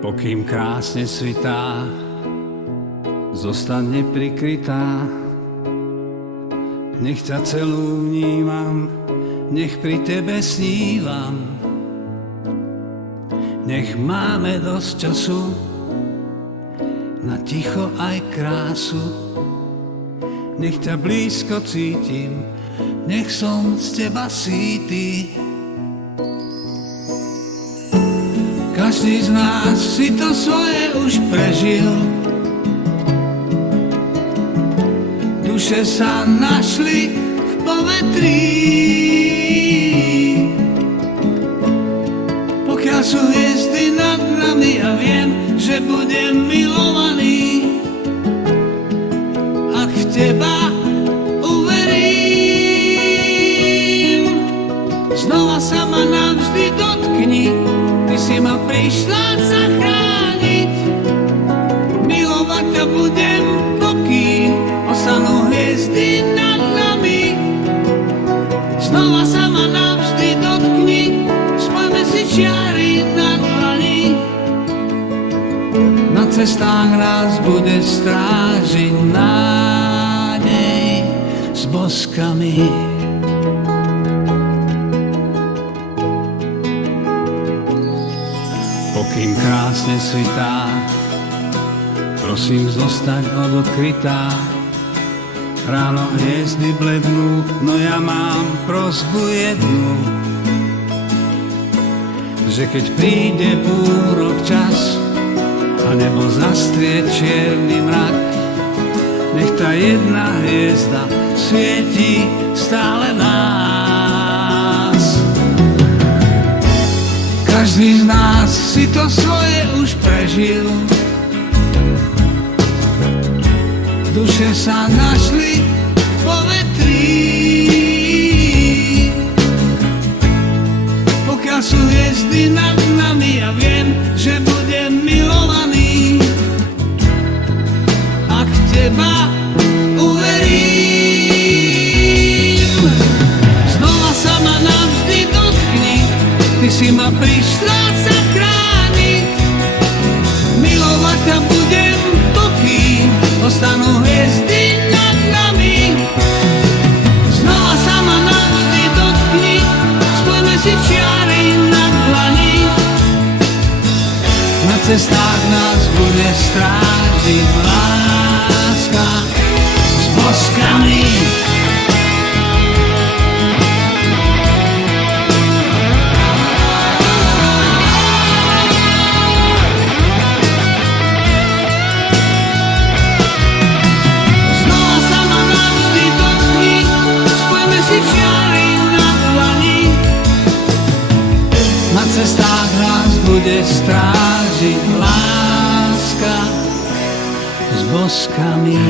Pokým krásne svitá, zostane prikrytá. Nech ťa celú vnímam, nech pri tebe snívam. Nech máme dosť času na ticho aj krásu. Nech ťa blízko cítim, nech som z teba sýty. Každý z nás si to svoje už prežil. Duše sa našli v povetrí. Pokiaľ sú hviezdy nad nami, ja viem, že budem milovaný. Ak v teba uverím, znova sa ma navždy dotkni. Ty si ma prišla zachrániť. Milovať ťa budem, pokým ostanú hviezdy nad nami. Znova sa ma navždy dotkni, spojme si čiary na dlani. Na cestách nás bude strážiť nádej s boskami. Pokým krásne svitá, prosím zostať odkrytá. Ráno hviezdy blednú, no ja mám prosbu jednu, že keď príde búrok čas a nebo zastrie čierny mrak, nech tá jedna hviezda svieti stále nás. Každý z nás si to svoje už prežil. Duše sa našli v povetrí. Pokiaľ sú hviezdy nad nami, ja viem, že budem milovaný. Ak v teba uverím, znova sa ma navždy dotkni. Ty si ma prišla zachrániť. Milovať ťa budem, pokým ostanú hviezdy nad nami. Znova sa ma navždy dotkni, spojme si čiary na dlani. Na cestách nás bude strážiť láska s boskami. Na cestách nás bude strážiť láska s boskami.